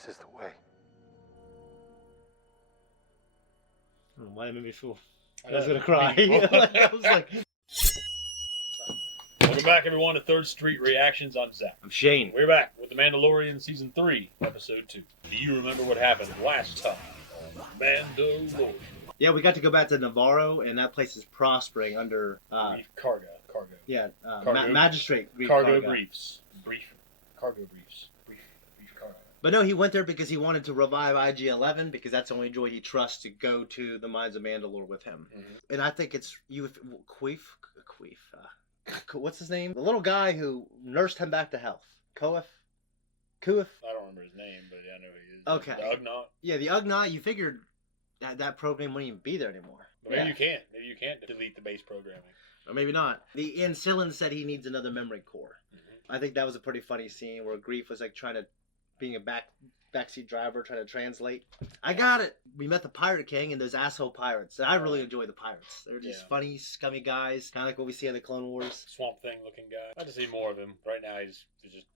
This is the way. Why did it make me feel? I was gonna cry. I was like. Welcome back, everyone, to Third Street Reactions. I'm Zakk. I'm Shane. We're back with The Mandalorian Season 3, Episode 2. Do you remember what happened last time on Mandalore? Yeah, we got to go back to Navarro, and that place is prospering under... Cargo. Yeah, Cargo. magistrate. Cargo briefs. Cargo briefs. Brief cargo. But no, he went there because he wanted to revive IG-11 because that's the only droid he trusts to go to the Mines of Mandalore with him. Mm-hmm. And I think it's Queef. What's his name? The little guy who nursed him back to health. Kuif? I don't remember his name, but yeah, I know who he is. Okay. The Ugnaught? Yeah, the Ugnaught. You figured that program wouldn't even be there anymore. But maybe you can't. Maybe you can't delete the base programming. Or maybe not. The Ancillin said he needs another memory core. Mm-hmm. I think that was a pretty funny scene where Greef was like trying to, being a backseat driver, trying to translate. I got it. We met the Pirate King and those asshole pirates. I really enjoy the pirates. They're just funny, scummy guys, kind of like what we see in the Clone Wars. Swamp Thing looking guy. I'd like to see more of him. Right now he's just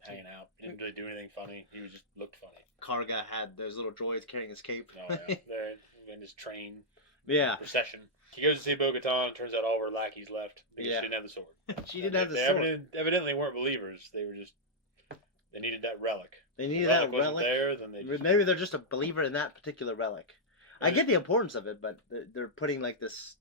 hanging out. He didn't really do anything funny. He just looked funny. Karga had those little droids carrying his cape. Oh yeah, they're in his train. Yeah. Procession. He goes to see Bo-Katan. Turns out all her lackeys left because she didn't have the sword. She didn't have the sword. They evidently weren't believers. They were just. They needed that relic. They needed that relic. There, then they just... Maybe they're just a believer in that particular relic. I get the importance of it, but they're putting like this.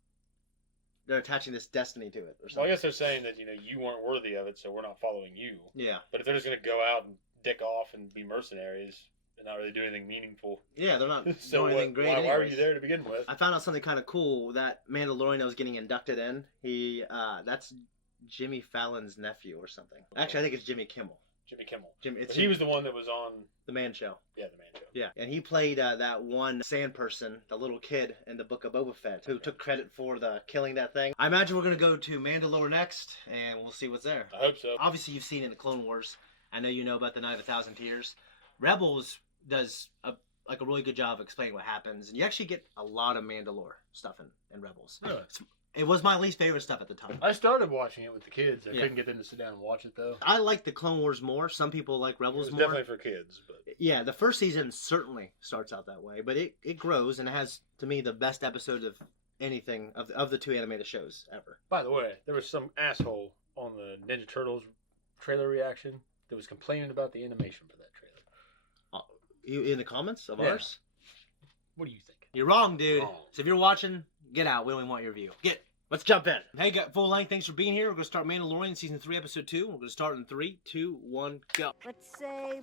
They're attaching this destiny to it, or something. Well, I guess they're saying that you weren't worthy of it, so we're not following you. Yeah. But if they're just gonna go out and dick off and be mercenaries and not really do anything meaningful. Yeah, they're not so doing anything great. Why are you there to begin with? I found out something kind of cool. That Mandalorian that was getting inducted in. That's Jimmy Fallon's nephew or something. Actually, I think it's Jimmy Kimmel. He was the one that was on The Man Show. Yeah, The Man Show. Yeah, and he played that one sand person, the little kid in the Book of Boba Fett, who took credit for the killing that thing. I imagine we're going to go to Mandalore next, and we'll see what's there. I hope so. Obviously, you've seen it in the Clone Wars. I know you know about the Night of a Thousand Tears. Rebels does a really good job of explaining what happens, and you actually get a lot of Mandalore stuff in Rebels. Really? It was my least favorite stuff at the time. I started watching it with the kids. I couldn't get them to sit down and watch it, though. I like the Clone Wars more. Some people like Rebels more. Definitely for kids. But yeah, the first season certainly starts out that way, but it grows and it has, to me, the best episodes of anything of the two animated shows ever. By the way, there was some asshole on the Ninja Turtles trailer reaction that was complaining about the animation for that trailer. You in the comments of ours? What do you think? You're wrong, dude. So if you're watching, get out. We don't even want your view. Let's jump in. Hey, full length, thanks for being here. We're going to start Mandalorian Season 3, Episode 2. We're going to start in 3, 2, 1, go. Let's say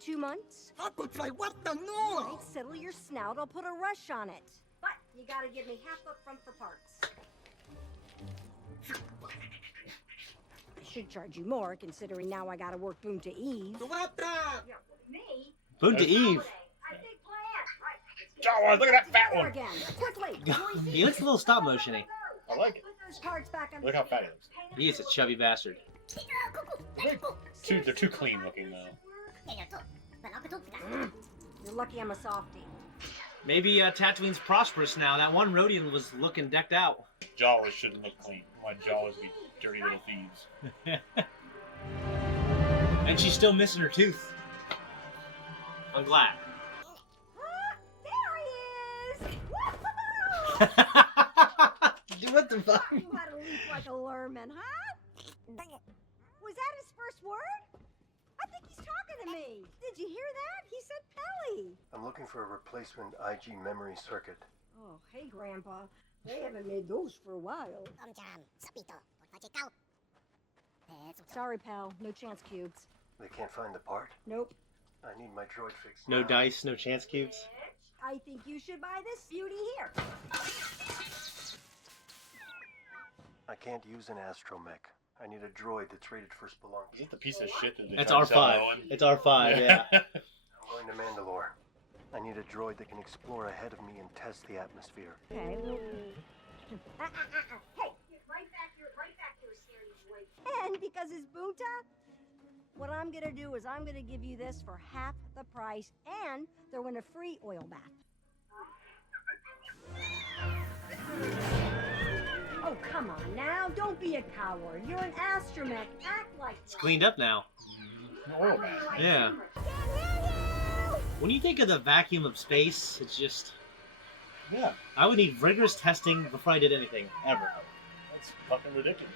2 months. What the no? Right, settle your snout. I'll put a rush on it. But you got to give me half up front for parts. I should charge you more, considering now I got to work Boom to Eve. What the? Yeah, me? Boom to Eve. I think plan. Right. Jawas, look at that fat one. Again. Quickly. He looks a little stop motion-y. I like it. Look how fat he looks. He is a chubby bastard. They're too clean looking now. You're lucky I'm a softie. Maybe Tatooine's prosperous now. That one Rodian was looking decked out. Jawas shouldn't look clean. My Jawas be dirty little thieves. And she's still missing her tooth. I'm glad. There he is! What the fuck? You had to leap like a lerman, huh? Was that his first word? I think he's talking to me. Did you hear that? He said Pelly. I'm looking for a replacement IG memory circuit. Oh, hey, Grandpa. They haven't made those for a while. Sorry, pal. No chance cubes. They can't find the part? Nope. I need my droid fixed No now. dice, no chance cubes. I think you should buy this beauty here. I can't use an astromech. I need a droid that's rated for spelunking. Is it the piece of shit that It's R5. It's R5, yeah. I'm going to Mandalore. I need a droid that can explore ahead of me and test the atmosphere. Okay. Hey, right back here, scary boy. And because it's Boonta, what I'm gonna do is I'm gonna give you this for half the price and throw in a free oil bath. Oh, come on now. Don't be a coward. You're an astromech. Act like It's cleaned up now. Oil bath. Yeah. When you think of the vacuum of space, it's just... Yeah. I would need rigorous testing before I did anything, ever. That's fucking ridiculous.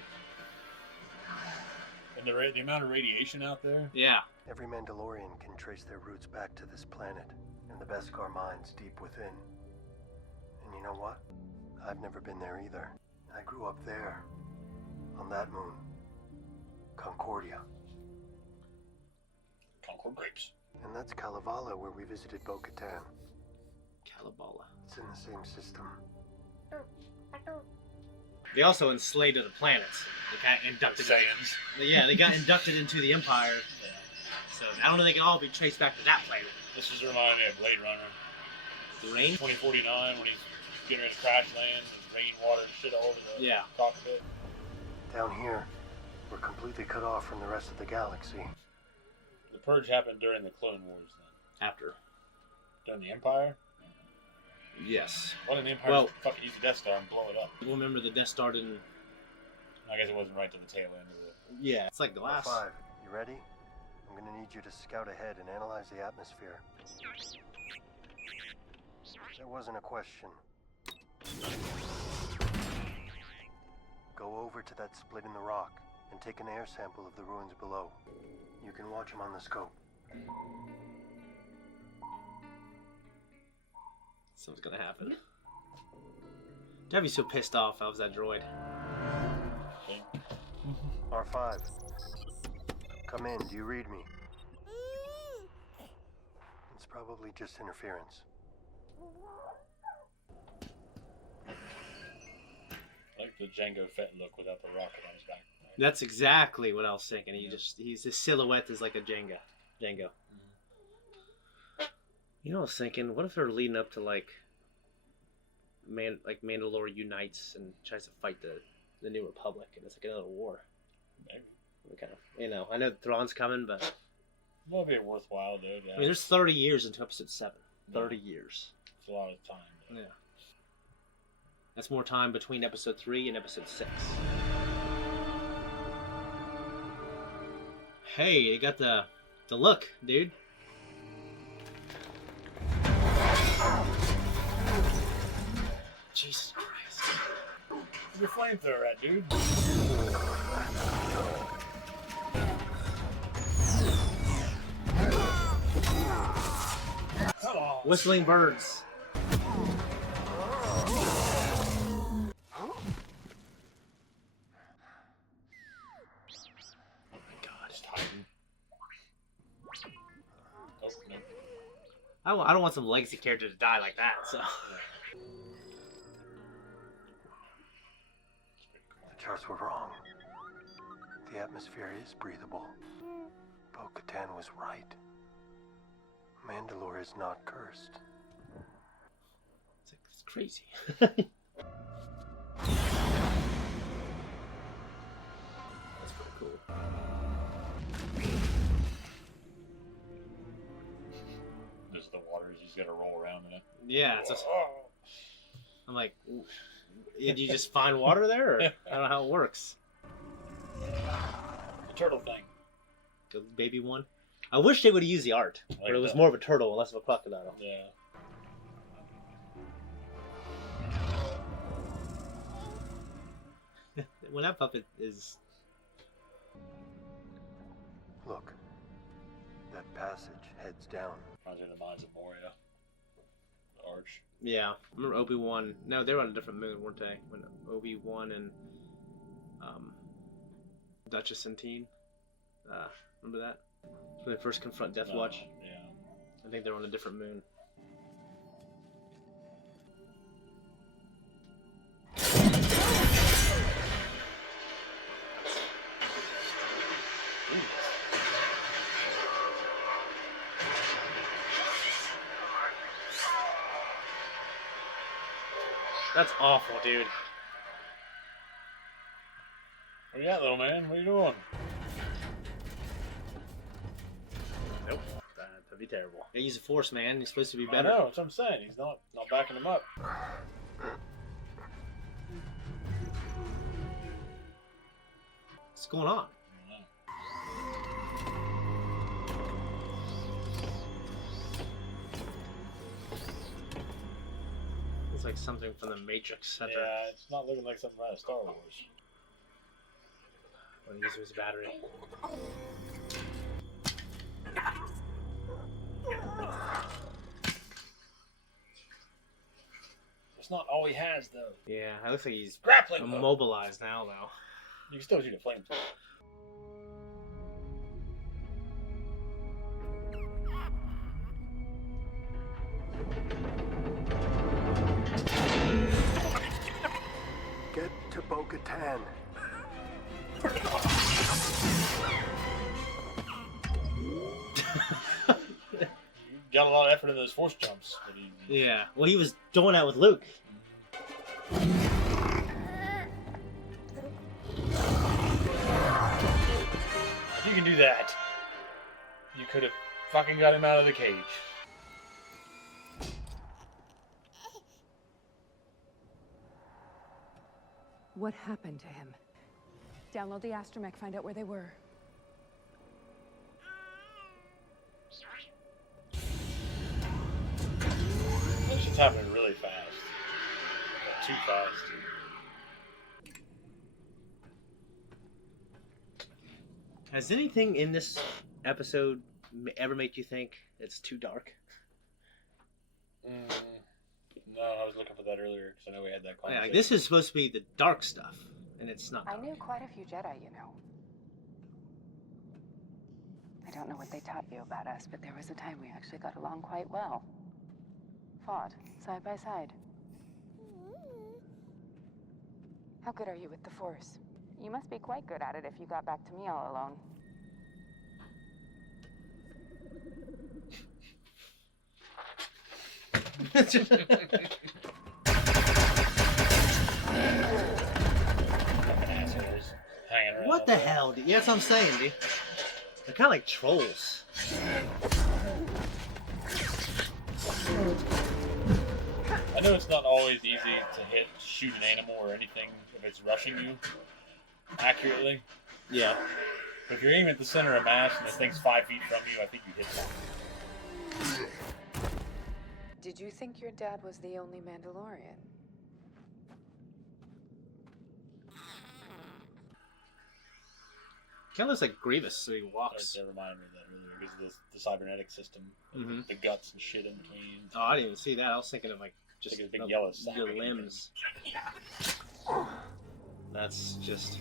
And the amount of radiation out there? Yeah. Every Mandalorian can trace their roots back to this planet, and the Beskar mines deep within. And you know what? I've never been there either. I grew up there, on that moon. Concordia. Concord grapes. And that's Kalevala, where we visited Bo-Katan. Kalevala. It's in the same system. They also enslaved the planets. They got inducted. Saiyans. Yeah, they got inducted into the Empire. Yeah. So I don't know if they can all be traced back to that planet. This is reminding me of Blade Runner. The rain? 2049, when he's getting ready to crash land, there's rainwater and shit all over the cockpit. Down here, we're completely cut off from the rest of the galaxy. The Purge happened during the Clone Wars, then. After. During the Empire? Yes. Why didn't the Empire just fucking use the Death Star and blow it up? You remember the Death Star didn't... I guess it wasn't right to the tail end of it. Yeah, it's like the last... R5, you ready? I'm gonna need you to scout ahead and analyze the atmosphere. That wasn't a question. Go over to that split in the rock and take an air sample of the ruins below. You can watch them on the scope. Something's gonna happen. I'd be so pissed off if I was that droid. R5. Come in, do you read me? It's probably just interference. Like the Jango Fett look without the rocket on his back. That's exactly what I was thinking. His silhouette is like a Jango. You know, I was thinking, what if they're leading up to like Mandalore unites and tries to fight the New Republic, and it's like another war. Maybe. Kind of, I know Thrawn's coming, but that'll be worthwhile, dude. Yeah. I mean, there's 30 years into Episode 7. 30 years. It's a lot of time. Dude. Yeah. That's more time between Episode 3 and Episode 6. Hey, you got the look, dude. Jesus Christ. Where's your flamethrower at, dude? Come on. Whistling birds. I don't want some legacy character to die like that, so. The charts were wrong. The atmosphere is breathable. Bo-Katan was right. Mandalore is not cursed. It's crazy. That's pretty cool. Just the water, you just gotta roll around in it. Yeah, it's just, I'm like, did you just find water there? Or I don't know how it works. The turtle thing. The baby one. I wish they would have used the art, but it was more of a turtle and less of a crocodile. Yeah. When that puppet is... Look, that passage heads down. Reminds me of the mines of Moria. The arch. Yeah, I remember Obi-Wan. No, they were on a different moon, weren't they? When Obi-Wan and Duchess Centine. Remember that? When they first confront Death Watch. Yeah. I think they're on a different moon. That's awful, dude. Where you at, little man? What are you doing? Nope. That'd be terrible. They use the Force, man. He's supposed to be I better. know, that's what I'm saying. He's not backing him up. What's going on? something from the Matrix Center. Yeah, it's not looking like something out of Star Wars. When he uses his battery. It's not all he has, though. Yeah, it looks like he's Grappling immobilized now, though. You can still shoot a flamethrower. Get to Bo-Katan. You got a lot of effort in those force jumps. Yeah, well, he was doing that with Luke. If you can do that, you could have fucking got him out of the cage. What happened to him? Download the astromech, find out where they were. This shit's happening really fast. Not too fast. Has anything in this episode ever made you think it's too dark? No, I was looking for that earlier because I know we had that Yeah, conversation. like, this is supposed to be the dark stuff, and it's not I dark. knew quite a few Jedi, you know. I don't know what they taught you about us, but there was a time we actually got along quite well. Fought, side by side. How good are you with the Force? You must be quite good at it if you got back to me all alone. Assholes hanging around. What the hell, dude? Yeah, that's what I'm saying, dude. They're kind of like trolls. I know it's not always easy to shoot an animal or anything if it's rushing you accurately. Yeah. But if you're aiming at the center of mass and the thing's 5 feet from you, I think you hit something. Did you think your dad was the only Mandalorian? Kind of looks like Grievous, so he walks. That reminded me of that earlier because of the cybernetic system, the guts and shit in between. Oh, I didn't even see that. I was thinking of like just his big yellow sack. the limbs. That's just.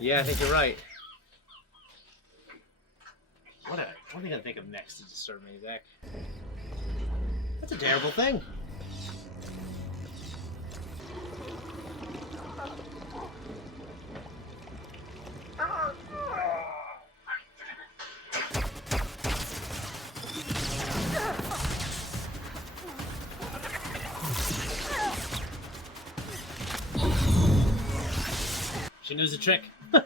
Yeah, I think you're right. What are they gonna think of next to disturb me, Zakk? That's a terrible thing. She knows the trick. Can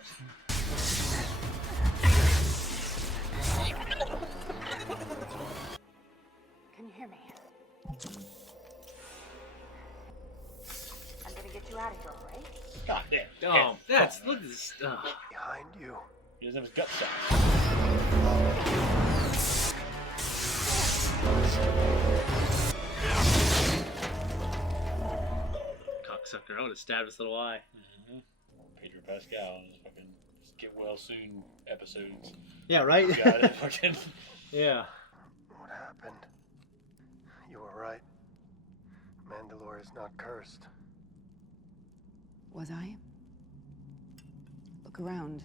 you hear me? I'm gonna get you out of here, all right? God damn. Oh, that's look at this. Behind you. He doesn't have his gut sack. Cocksucker! I would have stabbed his little eye. Pedro Pascal and his fucking get well soon episodes. Yeah, right. Got it. Fucking. Yeah. What happened? You were right. Mandalore is not cursed. Was I? Look around.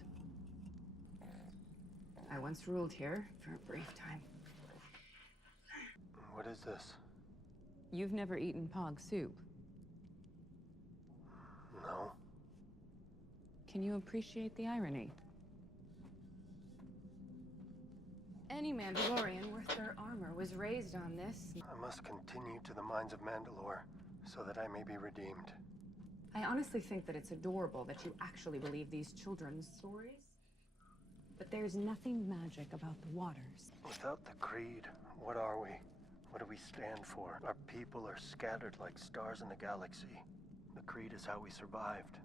I once ruled here for a brief time. What is this? You've never eaten Pog soup. No. Can you appreciate the irony? Any Mandalorian worth their armor was raised on this. I must continue to the mines of Mandalore so that I may be redeemed. I honestly think that it's adorable that you actually believe these children's stories. But there's nothing magic about the waters. Without the creed, what are we? What do we stand for? Our people are scattered like stars in the galaxy. The creed is how we survived.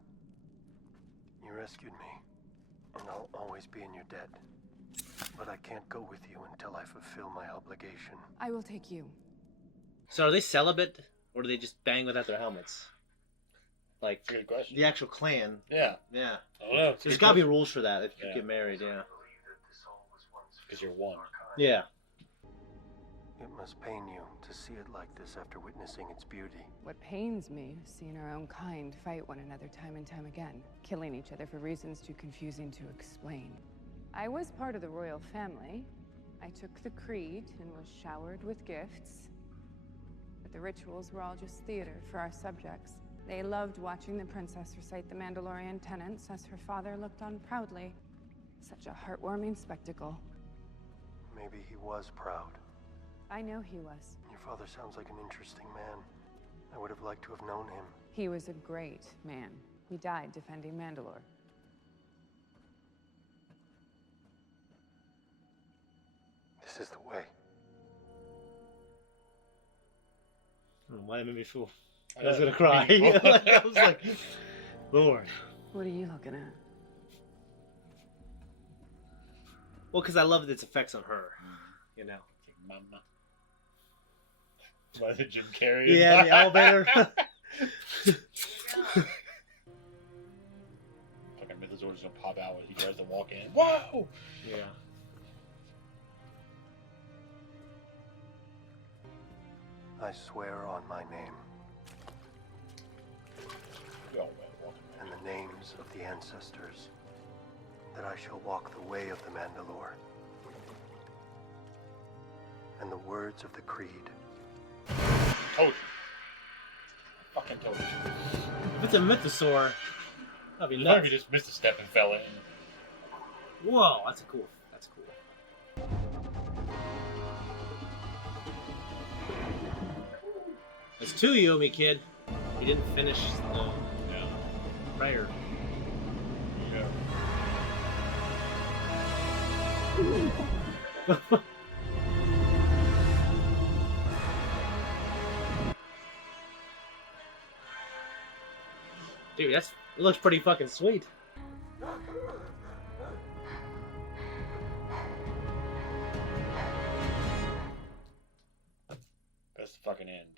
You rescued me, and I'll always be in your debt. But I can't go with you until I fulfill my obligation. I will take you. So are they celibate, or do they just bang without their helmets? Like, That's a good question. The actual clan. Yeah. Yeah. I don't know. So there's got to be rules for that if you get married, yeah. Because you're one. Yeah. It must pain you to see it like this after witnessing its beauty. What pains me is seeing our own kind fight one another time and time again, killing each other for reasons too confusing to explain. I was part of the royal family. I took the creed and was showered with gifts. But the rituals were all just theater for our subjects. They loved watching the princess recite the Mandalorian tenets as her father looked on proudly. Such a heartwarming spectacle. Maybe he was proud. I know he was. Your father sounds like an interesting man. I would have liked to have known him. He was a great man. He died defending Mandalore. This is the way. Why did it make me feel? I was gonna cry. I was like, Lord. What are you looking at? Well, because I love its effects on her. You know. Mama. Why is it Jim Carrey? Yeah, the elevator. Fucking Mythosaur's gonna pop out when he tries to walk in. Whoa! Yeah. I swear on my name and the names of the ancestors that I shall walk the way of the Mandalore and the words of the creed. Told you. Fucking told you. If it's a mythosaur, that'd be If nuts. you just missed a step and fell in. Whoa, that's cool. That's cool. There's two you owe me, kid. You didn't finish the prayer. Yeah. Dude, it looks pretty fucking sweet. That's the fucking end.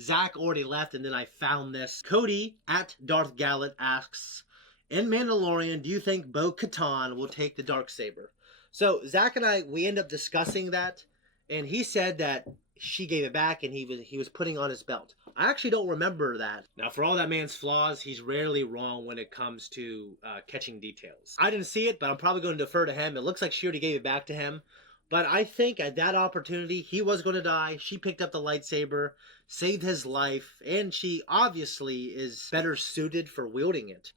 Zakk already left, and then I found this. Cody at Darth Gallet asks, in Mandalorian, do you think Bo-Katan will take the Darksaber? So Zakk and I, we end up discussing that, and he said that she gave it back, and he was putting on his belt. I actually don't remember that. Now, for all that man's flaws, he's rarely wrong when it comes to catching details. I didn't see it, but I'm probably going to defer to him. It looks like she already gave it back to him. But I think at that opportunity, he was going to die. She picked up the lightsaber, saved his life, and she obviously is better suited for wielding it.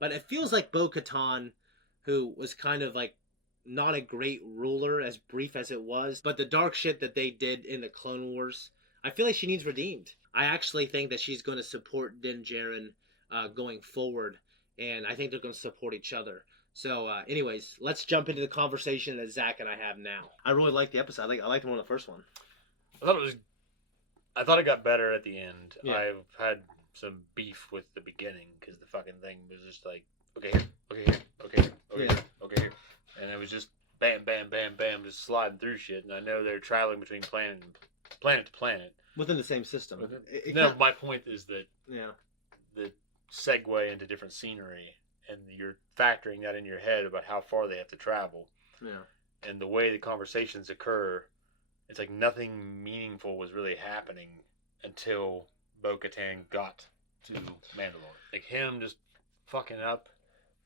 But it feels like Bo-Katan, who was kind of like not a great ruler, as brief as it was, but the dark shit that they did in the Clone Wars, I feel like she needs redeemed. I actually think that she's going to support Din Djarin going forward, and I think they're going to support each other. So, anyways, let's jump into the conversation that Zakk and I have now. I really liked the episode. I liked more than the first one. I thought it got better at the end. Yeah. I've had some beef with the beginning because the fucking thing was just like, okay here, okay here, okay here, okay here, okay here, and it was just bam, bam, bam, bam, just sliding through shit. And I know they're traveling between planet to planet Within the same system. My point is that Yeah. the segue into different scenery, and you're factoring that in your head about how far they have to travel. Yeah. And the way the conversations occur, it's like nothing meaningful was really happening until Bo-Katan got to Mandalore. Like him just fucking up.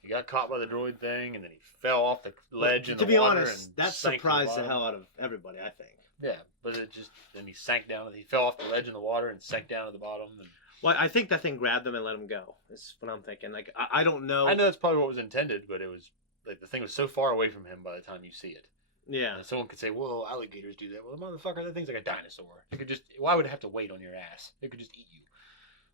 He got caught by the droid thing, and then he fell off the ledge in the water. To be honest, and that sank to surprised the bottom. hell out of everybody, I think. Yeah, but it just, then he sank down. He fell off the ledge in the water and sank down to the bottom. And Well, I think that thing grabbed him and let him go. Is what I'm thinking. Like, I don't know. I know that's probably what was intended, but it was like the thing was so far away from him by the time you see it. Yeah. And someone could say, "Well, alligators do that." Well, motherfucker, that thing's like a dinosaur. It could just. Why would it have to wait on your ass? It could just eat you.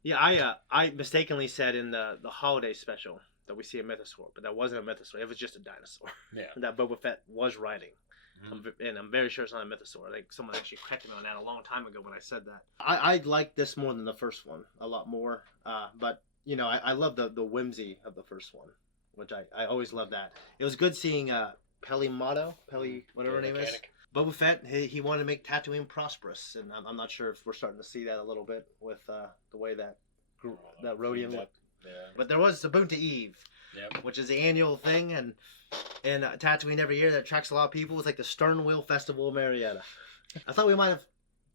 Yeah, I mistakenly said in the holiday special that we see a mythosaur, but that wasn't a mythosaur. It was just a dinosaur. Yeah. That Boba Fett was riding. Mm-hmm. And I'm very sure it's not a mythosaur. I think someone actually corrected me on that a long time ago when I said that. I like this more than the first one, a lot more. But, you know, I love the whimsy of the first one, which I always love that. It was good seeing Peli, whatever her name is. Boba Fett, he wanted to make Tatooine prosperous, and I'm not sure if we're starting to see that a little bit with the way that Rodian looked. Yeah. But there was the Boonta Eve, which is the annual thing, and Tatooine every year that attracts a lot of people. It's like the Stern Wheel Festival of Marietta. I thought we might have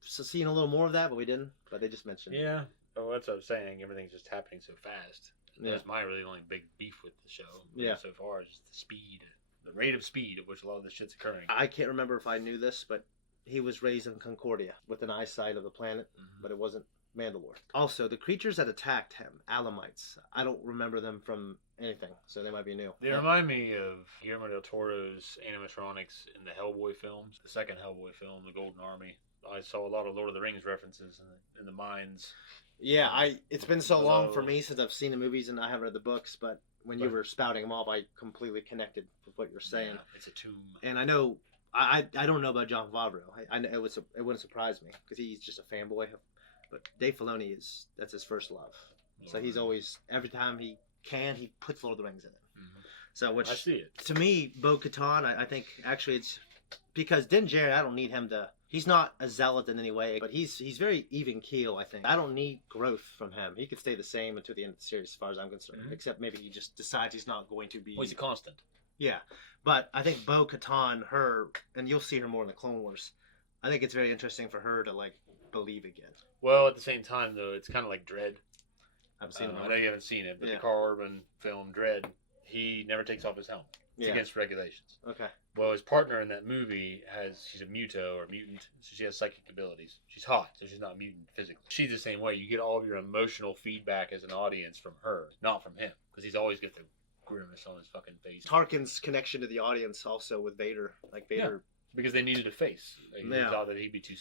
seen a little more of that, but we didn't. But they just mentioned it. Yeah. Well, that's what I'm saying. Everything's just happening so fast. Yeah. That's my really only big beef with the show. Yeah. So far, is the speed, the rate of speed at which a lot of this shit's occurring. I can't remember if I knew this, but he was raised in Concordia with an eyesight of the planet, but it wasn't Mandalore. Also, the creatures that attacked him, Alamites, I don't remember them from anything, so they might be new. They remind me of Guillermo del Toro's animatronics in the Hellboy films, the second Hellboy film, The Golden Army. I saw a lot of Lord of the Rings references in the mines. Yeah, it's been so long for me since I've seen the movies and I haven't read the books, but when you were spouting them off, I completely connected with what you're saying. Yeah, it's a tomb. And I know, I don't know about Jon Favreau. I know it wouldn't surprise me because he's just a fanboy. But Dave Filoni that's his first love. So he's always, every time he can, he puts Lord of the Rings in it. So which I see it. To me, Bo-Katan, I think actually it's because Din Djarin, I don't need him to. He's not a zealot in any way, but he's very even keel, I think. I don't need growth from him. He could stay the same until the end of the series, as far as I'm concerned. Except maybe he just decides he's not going to be. Well, he's a constant. Yeah, but I think Bo-Katan, her, and you'll see her more in the Clone Wars. I think it's very interesting for her to like believe again. Well, at the same time, though, it's kind of like Dredd. I've seen it. I know you haven't seen it, but the Carl Urban film Dredd, he never takes off his helmet. It's against regulations. Okay. Well, his partner in that movie she's a muto or mutant, so she has psychic abilities. She's hot, so she's not mutant physically. She's the same way. You get all of your emotional feedback as an audience from her, not from him, because he's always got the grimace on his fucking face. Tarkin's connection to the audience also with Vader, like Vader. Yeah, because they needed a face. They thought that he'd be too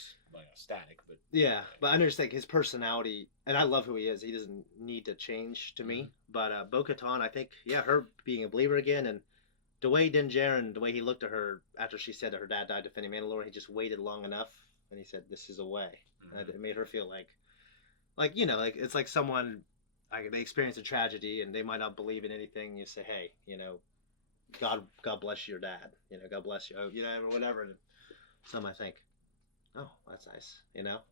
static, but yeah, but I understand his personality, and I love who he is. He doesn't need to change to me. But Bo-Katan, I think, her being a believer again, and the way Din Djarin, the way he looked at her after she said that her dad died defending Mandalore, he just waited long enough, and he said, "This is a way." And it made her feel like it's like someone, they experience a tragedy and they might not believe in anything. You say, "Hey, God bless your dad. God bless you. Whatever." And some I think, oh, that's nice.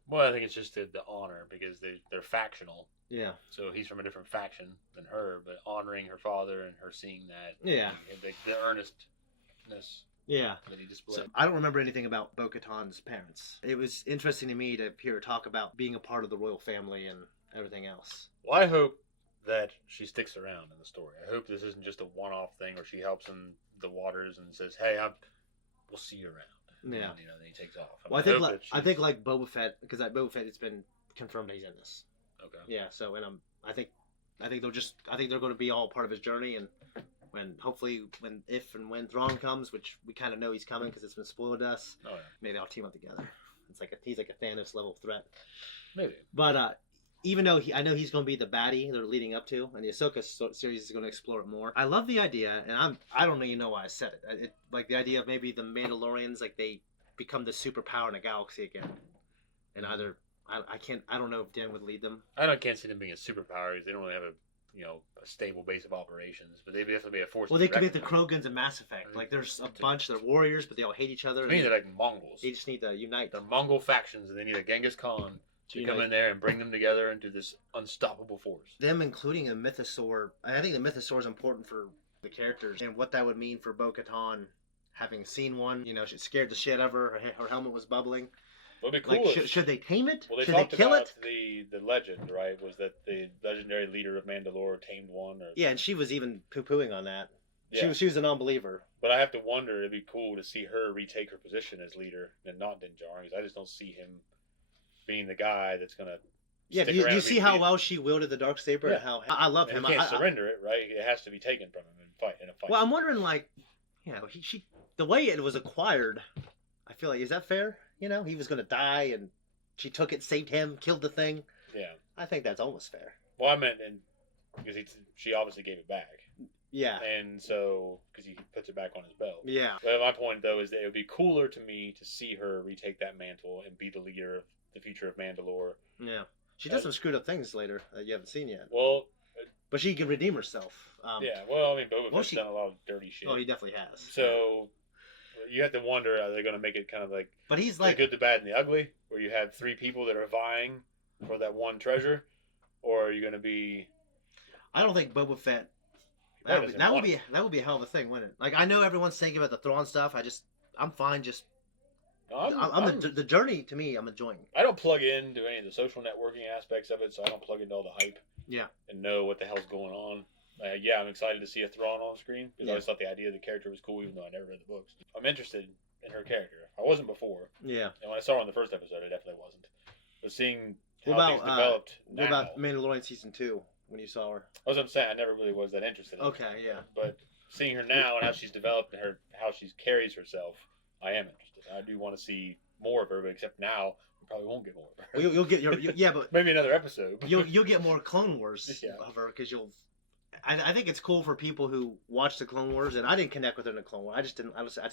Well, I think it's just the honor because they're factional. Yeah. So he's from a different faction than her, but honoring her father and her seeing that. Yeah. The earnestness. Yeah. That he displayed. So I don't remember anything about Bo-Katan's parents. It was interesting to me to hear her talk about being a part of the royal family and everything else. Well, I hope that she sticks around in the story. I hope this isn't just a one-off thing where she helps in the waters and says, "Hey, we'll see you around." Yeah. And, then he takes off. Well, I think like Boba Fett, because Boba Fett, it's been confirmed that he's in this. Okay. Yeah. So, and I think they're going to be all part of his journey, and if and when Thrawn comes, which we kind of know he's coming because it's been spoiled to us. Oh yeah. Maybe they'll team up together. He's like a Thanos level threat. Maybe. But even though I know he's going to be the baddie they're leading up to, and the Ahsoka series is going to explore it more. I love the idea, and I don't even know why I said it. Like the idea of maybe the Mandalorians, like they become the superpower in a galaxy again, and either I don't know if Dan would lead them. I can't see them being a superpower because they don't really have a stable base of operations, but they'd definitely be a force. Well, they could be the Krogans in Mass Effect. Like there's a bunch, they're warriors, but they all hate each other. To me, they're like Mongols. They just need to unite. They're Mongol factions, and they need a Genghis Khan to come in there and bring them together into this unstoppable force. Them including a mythosaur. I think the mythosaur is important for the characters and what that would mean for Bo-Katan. Having seen one, she scared the shit out of her. Her helmet was bubbling. Well, it'd be cool. Like, should they tame it? Well, they should talked they kill about it? The legend, right? Was that the legendary leader of Mandalore tamed one? Yeah, and she was even poo-pooing on that. Yeah. She was a non-believer. But I have to wonder, it'd be cool to see her retake her position as leader and not Din Djarin, because I just don't see him being the guy that's going to. Yeah, do you see how well she wielded the Darksaber? Yeah. And how I love him. He can't surrender it, right? It has to be taken from him in a fight. Well, I'm wondering, the way it was acquired, I feel like, is that fair? He was going to die, and she took it, saved him, killed the thing. Yeah. I think that's almost fair. Well, I meant, because she obviously gave it back. Yeah. And so, because he puts it back on his belt. Yeah. But my point, though, is that it would be cooler to me to see her retake that mantle and be the leader of the future of Mandalore. Yeah. She does some screwed up things later that you haven't seen yet. Well, but she can redeem herself. Yeah, well, I mean, Boba Fett's done a lot of dirty shit. Oh, he definitely has. So, you have to wonder, are they going to make it kind of like But he's the like, good, the bad, and the ugly, where you have 3 people that are vying for that one treasure, or are you going to be? I don't think Boba Fett. Probably That doesn't would want be a hell of a thing, wouldn't it? Like I know everyone's thinking about the Thrawn stuff. I'm fine. Just the journey to me, I'm enjoying. I don't plug into any of the social networking aspects of it, so I don't plug into all the hype. Yeah. And know what the hell's going on. Yeah, I'm excited to see a Thrawn on screen because I Yeah. always thought the idea of the character was cool, even though I never read the books. I'm interested in her character. I wasn't before, Yeah. and when I saw her in the first episode, I definitely wasn't. But seeing how What things about developed what now, about Mandalorian season 2 when you saw her? as I'm saying, I never really was that interested in her. Okay, yeah. But seeing her now and how she's developed and how she carries herself, I am interested. I do want to see more of her, but except now we probably won't get more of her. Well, you'll get yeah, but Maybe another episode. you'll get more Clone Wars Yeah. of her because you'll. I think it's cool for people who watch the Clone Wars, and I didn't connect with her in the Clone Wars. I just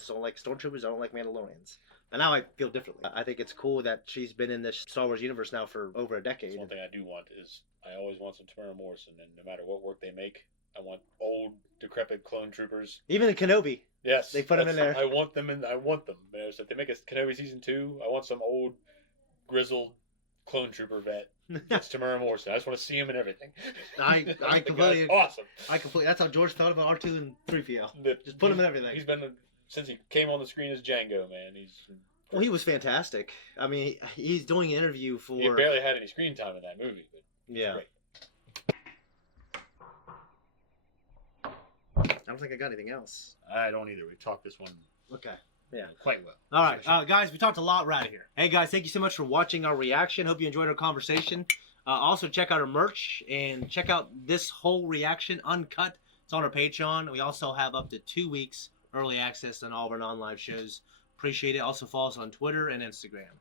don't like Stormtroopers. I don't like Mandalorians. And now I feel differently. I think it's cool that she's been in this Star Wars universe now for over a decade. That's one thing I do want is I always want some Tamara Morrison, and no matter what work they make, I want old, decrepit clone troopers. Even in Kenobi. Yes, They put them in there. I want them, and I want them. So if they make a Kenobi season 2, I want some old, grizzled clone trooper vet. It's Tamara Morrison. I just want to see him and everything. I The completely guy's awesome. That's how George felt about R2 and 3PO. Just Just put him in everything. He's been since he came on the screen as Django, man. Well, he was fantastic. I mean, he's doing an interview for. He barely had any screen time in that movie, but Yeah. great. I don't think I got anything else. I don't either. We talked this one Okay. Yeah. quite well. All right, guys, we talked a lot. We're out of here. Hey, guys, thank you so much for watching our reaction. Hope you enjoyed our conversation. Also, check out our merch and check out this whole reaction uncut. It's on our Patreon. We also have up to 2 weeks early access on all of our non-live shows. Appreciate it. Also, follow us on Twitter and Instagram.